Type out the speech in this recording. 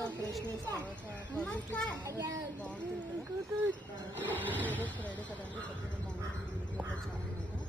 మంచిగా ఫ్రెష్నెస్ తర్వాత క్వాలిటీ చాలా బాగుంటుంది కదా. ఈరోజు ఫ్రైడే కదండి, పొద్దున్న మార్నింగ్ ఇంటికి వెళ్ళొచ్చామన్నమాట.